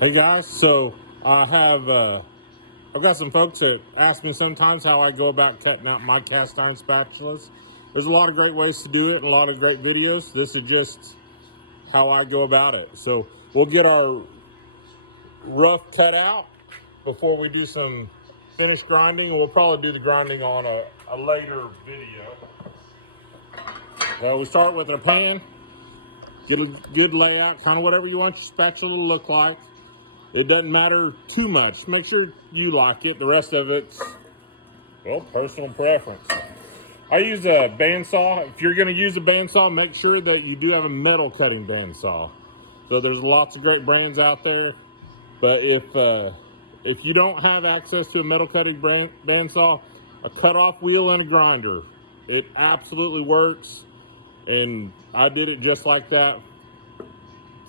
Hey guys, so I've got some folks that ask me sometimes how I go about cutting out my cast iron spatulas. There's a lot of great ways to do it and a lot of great videos. This is just how I go about it. So we'll get our rough cut out before we do some finished grinding. We'll probably do the grinding on a later video. So we start with our pan, get a good layout, kind of whatever you want your spatula to look like. It doesn't matter too much. Make sure you like it. The rest of it's, well, personal preference. I use a bandsaw. If you're going to use a bandsaw, make sure that you do have a metal cutting bandsaw. So there's lots of great brands out there. But if you don't have access to a metal cutting bandsaw, a cutoff wheel and a grinder. It absolutely works. And I did it just like that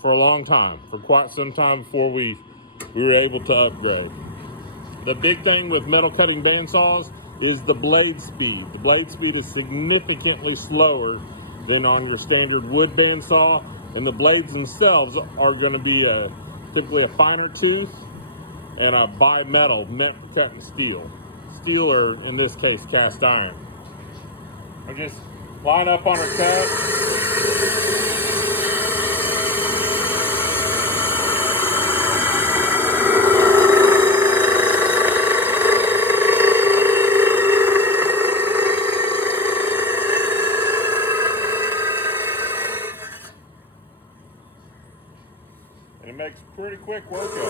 for a long time, for quite some time before we were able to upgrade. The big thing with metal cutting bandsaws is the blade speed. The blade speed is significantly slower than on your standard wood bandsaw, and the blades themselves are going to be typically a finer tooth and a bi-metal meant for cutting steel. Steel, or in this case, cast iron. I just line up on our cut. And it makes pretty quick work of it.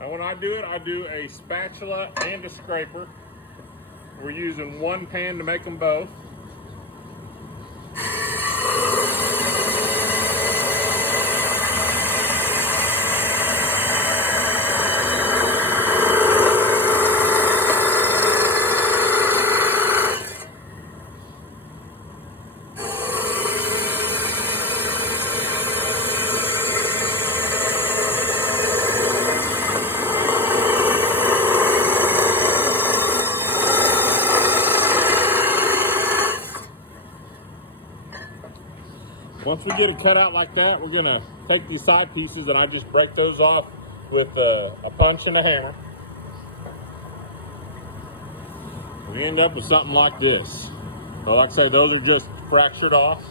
And when I do a spatula and a scraper. We're using one pan to make them both. Once we get it cut out like that, we're gonna take these side pieces and I just break those off with a punch and a hammer. We end up with something like this. So like I say, those are just fractured off.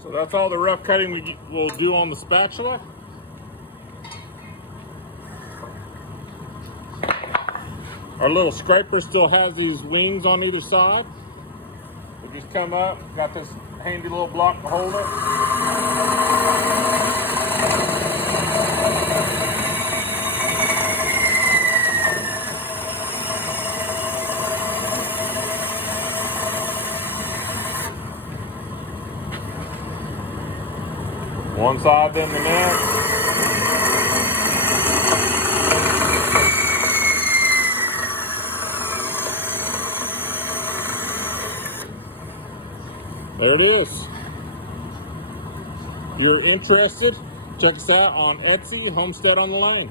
So that's all the rough cutting we'll do on the spatula. Our little scraper still has these wings on either side. We just come up, got this handy little block to hold it. One side, then the next. There it is. If you're interested, check us out on Etsy, Homestead on the Lane.